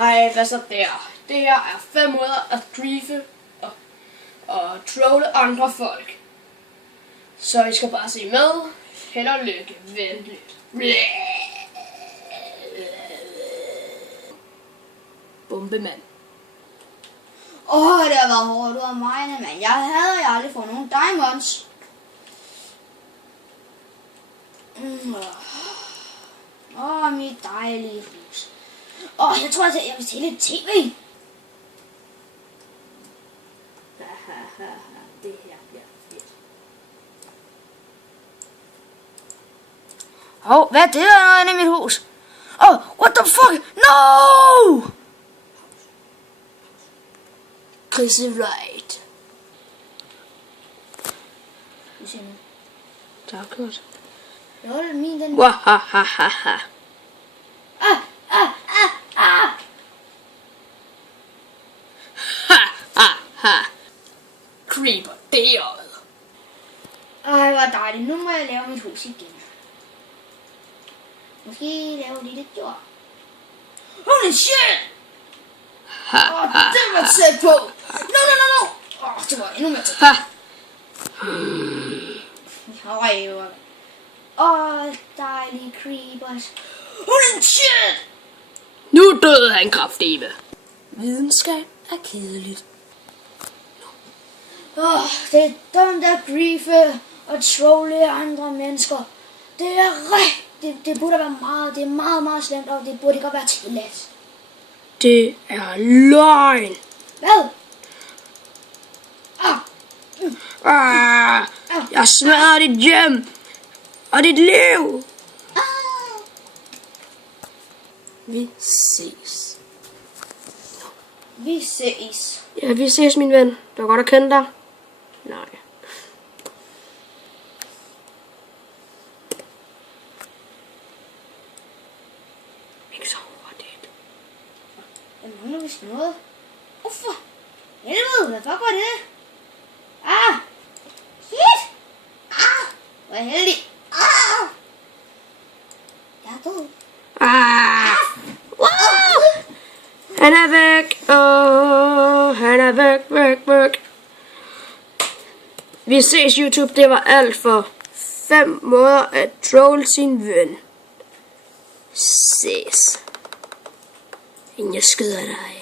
Hej, hvad så der? Det her er 5 måder at griefe og trolle andre folk. Så I skal bare se med. Held og lykke. Vent lidt. Bombemand. Det har været hårdt ud af mig, men jeg havde aldrig fået nogen diamonds. Mit dejlige hus. Jeg tror, jeg vil se lidt tv. Det her bliver fedt. Hvad er det, der er inde i mit hus? What the fuck? No! Chris is right. Du ser nu. Tak, godt. Lol, min den... Wahahaha. Creeper, det er øjet. Hvor dejligt. Nu må jeg lave mit hus igen. Måske lave lidt jord. Holy shit! Det var tæt på. No. Det var endnu mere tæt på. Dejlige creepers. Holy shit! Nu døde han kraftedeme. Videnskab er kedeligt. Det er dumt at griefe og trolle andre mennesker. Det er rigtigt. Det burde være meget. Det er meget, meget slemt, og det burde ikke være tilladt. Det er løgn. Hvad? Jeg smadrer dit hjem og dit liv. Vi ses. Vi ses. Ja, vi ses, min ven. Det var godt at kende dig. Nej. Ikke så hurtigt. Jeg mangler vist noget. For helvede, hvad fuck var det? Shit! Hvor er jeg heldig. Jeg er død. Han er væk. Han er væk. Vi ses, YouTube. Det var alt for 5 måder at trolle sin ven. Ses. Inden jeg skyder dig.